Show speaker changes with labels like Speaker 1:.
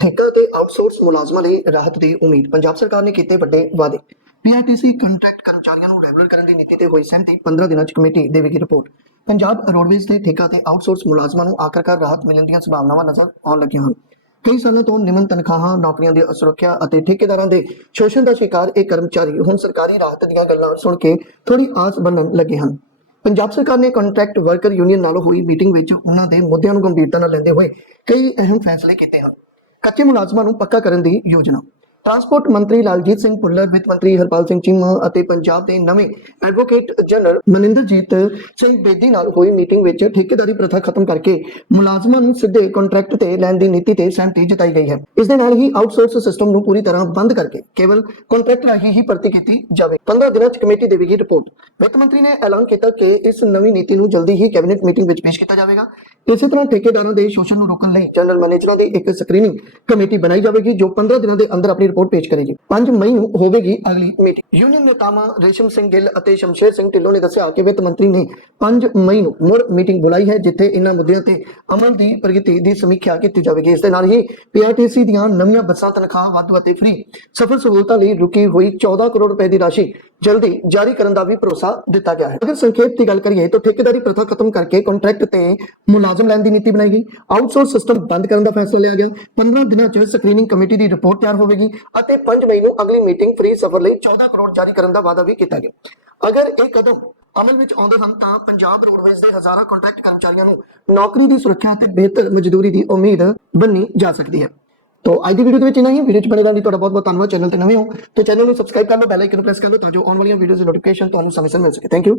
Speaker 1: ਠੇਕਾ ਤੇ ਆਊਟਸੋਰਸ ਮੁਲਾਜ਼ਮਾਂ ਲਈ ਰਾਹਤ ਦੀ ਉਮੀਦ। ਪੰਜਾਬ ਸਰਕਾਰ ਨੇ ਕੀਤੇ ਵੱਡੇ ਵਾਅਦੇ। ਪੀਆਰਟੀਸੀ ਕੰਟਰੈਕਟ ਕਰਮਚਾਰੀਆਂ ਨੂੰ ਰੈਗੂਲਰ ਕਰਨ ਦੀ ਨੀਤੀ ਤੇ ਹੋਈ ਸਹਿਮਤੀ 15 ਦਿਨਾਂ ਚ ਕਮੇਟੀ ਦੇਵੇਗੀ ਰਿਪੋਰਟ ਪੰਜਾਬ ਰੋਡਵੇਜ਼ ਦੇ ਠੇਕਾ ਤੇ ਆਊਟਸੋਰਸ ਮੁਲਾਜ਼ਮਾਂ ਨੂੰ ਆਖਰਕਾਰ ਰਾਹਤ ਮਿਲਣ ਦੀਆਂ ਸੰਭਾਵਨਾਵਾਂ ਨਜ਼ਰ ਆਉਣ ਲੱਗੀਆਂ ਹਨ। ਕਈ ਸਾਲਾਂ ਤੋਂ ਨਿਮਨ ਤਨਖਾਹਾਂ, ਨੌਕਰੀਆਂ ਦੀ ਅਸੁਰੱਖਿਆ ਅਤੇ ਠੇਕੇਦਾਰਾਂ ਦੇ ਸ਼ੋਸ਼ਣ ਦਾ ਸ਼ਿਕਾਰ ਇਹ ਕਰਮਚਾਰੀ ਹੁਣ ਸਰਕਾਰੀ ਰਾਹਤ ਦੀਆਂ ਗੱਲਾਂ ਸੁਣ ਕੇ ਥੋੜੀ ਆਸ ਬੰਨਣ ਲੱਗੇ ਹਨ। ਪੰਜਾਬ ਸਰਕਾਰ ਨੇ ਕੰਟਰੈਕਟ ਵਰਕਰ ਯੂਨੀਅਨ ਨਾਲ ਹੋਈ ਮੀਟਿੰਗ ਵਿੱਚ ਉਹਨਾਂ ਦੇ ਮੁੱਦਿਆਂ ਨੂੰ ਗੰਭੀਰਤਾ ਨਾਲ ਲੈਂਦੇ ਹੋਏ ਕਈ ਅਹਿਮ ਫੈਸਲੇ ਕੀਤੇ ਹਨ। ਕੱਚੇ ਮੁਲਾਜ਼ਮਾਂ ਨੂੰ ਪੱਕਾ ਕਰਨ ਦੀ ਯੋਜਨਾ। ਟਰਾਂਸਪੋਰਟ ਮੰਤਰੀ ਲਾਲਜੀਤ ਸਿੰਘ ਭੁੱਲਰ, ਵਿੱਤ ਮੰਤਰੀ ਹਰਪਾਲ ਸਿੰਘ ਚੀਮਾ ਅਤੇ ਪੰਜਾਬ ਦੇ ਨਵੇਂ ਐਡਵੋਕੇਟ ਜਨਰਲ ਮਨਿੰਦਰਜੀਤ ਸਿੰਘ ਬੇਦੀ ਨਾਲ ਹੋਈ ਮੀਟਿੰਗ ਵਿੱਚ ਠੇਕੇਦਾਰੀ ਪ੍ਰਥਾ ਖਤਮ ਕਰਕੇ ਮੁਲਾਜ਼ਮਾਂ ਨੂੰ ਸਿੱਧੇ ਕੰਟਰੈਕਟ ਤੇ ਲੈਣ ਦੀ ਨੀਤੀ ਤੇ ਸਹਿਮਤੀ ਜਤਾਈ ਗਈ ਹੈ। ਇਸ ਦੇ ਨਾਲ ਹੀ ਆਊਟਸੋਰਸ ਸਿਸਟਮ ਨੂੰ ਪੂਰੀ ਤਰ੍ਹਾਂ ਬੰਦ ਕਰਕੇ ਕੇਵਲ ਕੰਟਰੈਕਟ ਰਾਹੀਂ ਹੀ ਭਰਤੀ ਕੀਤੀ ਜਾਵੇ। 15 ਦਿਨਾਂ ਚ ਕਮੇਟੀ ਦੇਵੇਗੀ ਰਿਪੋਰਟ ਵਿੱਤ ਮੰਤਰੀ ਨੇ ਐਲਾਨ ਕੀਤਾ ਕਿ ਇਸ ਨਵੀਂ ਨੀਤੀ ਨੂੰ ਜਲਦੀ ਹੀ ਕੈਬਨਿਟ ਮੀਟਿੰਗ ਵਿੱਚ ਪੇਸ਼ ਕੀਤਾ ਜਾਵੇਗਾ। ਇਸੇ ਤਰ੍ਹਾਂ ਠੇਕੇਦਾਰਾਂ ਦੇ ਸ਼ੋਸ਼ਣ ਨੂੰ ਰੋਕਣ ਲਈ ਜਨਰਲ ਮੈਨੇਜਰਾਂ ਦੀ ਇੱਕ ਸਕਰੀਨਿੰਗ ਕਮੇਟੀ ਬਣਾਈ ਜਾਵੇਗੀ, ਜੋ 15 ਦਿਨਾਂ ਦੇ ਅੰਦਰ ਆਪਣੀ ਰਿਪੋਰਟ ਪੇਸ਼ ਕਰੇਗੀ। 5 ਮਈ ਨੂੰ ਹੋਵੇਗੀ ਅਗਲੀ ਮੀਟਿੰਗ ਯੂਨੀਅਨ ਨੇਤਾਵਾਂ ਰੇਸ਼ਮ ਸਿੰਘ ਗਿੱਲ ਅਤੇ ਸ਼ਮਸ਼ੇਰ ਸਿੰਘ ਢਿੱਲੋਂ ਨੇ ਦੱਸਿਆ ਕਿ ਵਿੱਤ ਮੰਤਰੀ ਨੇ 5 ਮਈ ਨੂੰ ਮੁੜ ਮੀਟਿੰਗ ਬੁਲਾਈ ਹੈ, ਜਿੱਥੇ ਇਹਨਾਂ ਮੁੱਦਿਆਂ ਤੇ ਅਮਲ ਦੀ ਪ੍ਰਗਤੀ ਦੀ ਸਮੀਖਿਆ ਕੀਤੀ ਜਾਵੇਗੀ। ਇਸ ਦੇ ਨਾਲ ਹੀ ਪੀਆਰਟੀਸੀ ਦੀਆਂ ਨਵੀਆਂ ਬੱਸਾਂ ਤਨਖਾਹ ਵਾਧੂ ਅਤੇ ਫ੍ਰੀ ਸਫਰ ਸਹੂਲਤਾਂ ਲਈ ਰੁਕੀ ਹੋਈ 14 ਕਰੋੜ ਰੁਪਏ ਦੀ ਰਾਸ਼ੀ ਜਲਦੀ ਜਾਰੀ ਕਰਨ ਦਾ ਵੀ ਭਰੋਸਾ ਦਿੱਤਾ ਗਿਆ ਹੈ। ਅਗਰ ਸੰਖੇਪ ਦੀ ਗੱਲ ਕਰੀਏ ਤਾਂ ਠੇਕੇਦਾਰੀ ਪ੍ਰਥਾ ਖਤਮ ਕਰਕੇ ਕੰਟਰੈਕਟ ਤੇ ਮੁਲਾਜ਼ਮ ਲੈਣ ਦੀ ਨੀਤੀ ਬਣਾਈ ਗਈ। ਆਊਟਸੋਰਸ ਸਿਸਟਮ ਬੰਦ ਕਰਨ ਦਾ ਫੈਸਲਾ ਲਿਆ ਗਿਆ। 15 ਦਿਨਾਂ 'ਚ ਸਕਰੀਨਿੰਗ ਕਮੇਟੀ ਦੀ ਰਿਪੋਰਟ ਤਿਆਰ ਹੋਵੇਗੀ। ਅਤੇ 5 ਮਈ ਨੂੰ ਅਗਲੀ ਮੀਟਿੰਗ ਫ੍ਰੀ ਸਫਰ ਲਈ 14 ਕਰੋੜ ਜਾਰੀ ਕਰਨ ਦਾ ਵਾਅਦਾ ਵੀ ਕੀਤਾ ਗਿਆ। ਅਗਰ ਇਹ ਕਦਮ ਅਮਲ ਵਿੱਚ ਆਉਂਦੇ ਹਨ ਤਾਂ ਪੰਜਾਬ ਰੋਡਵੇਜ਼ ਦੇ ਹਜ਼ਾਰਾਂ ਕੰਟਰੈਕਟ ਕਰਮਚਾਰੀਆਂ ਨੂੰ ਨੌਕਰੀ ਦੀ ਸੁਰੱਖਿਆ ਅਤੇ ਬਿਹਤਰ ਮਜ਼ਦੂਰੀ ਦੀ ਉਮੀਦ ਬੰਨੀ ਜਾ ਸਕਦੀ ਹੈ। ਤੋ ਅੱਜ ਦੀ ਵੀਡੀਓ ਦੇ ਵਿੱਚ ਇਨਾ ਹੀ। ਵੀਡੀਓ ਚ ਬਣੇ ਰਹਿਣ ਲਈ ਤੁਹਾਡਾ ਬਹੁਤ ਬਹੁਤ ਧੰਨਵਾਦ। ਚੈਨਲ ਤੇ ਨਵੇਂ ਹੋ ਤੇ ਚੈਨਲ ਨੂੰ ਸਬਸਕ੍ਰਾਈਬ ਕਰ ਲਓ ਬੈਲ ਆਈਕਨ ਪ੍ਰੈਸ ਕਰ ਲਓ ਤਾਂ ਜੋ ਆਉਣ ਵਾਲੀਆਂ ਵੀਡੀਓਜ਼ ਦੀ ਨੋਟੀਫਿਕੇਸ਼ਨ ਤੁਹਾਨੂੰ ਸਮੇਂ ਸਿਰ ਮਿਲ ਸਕੇ। Thank you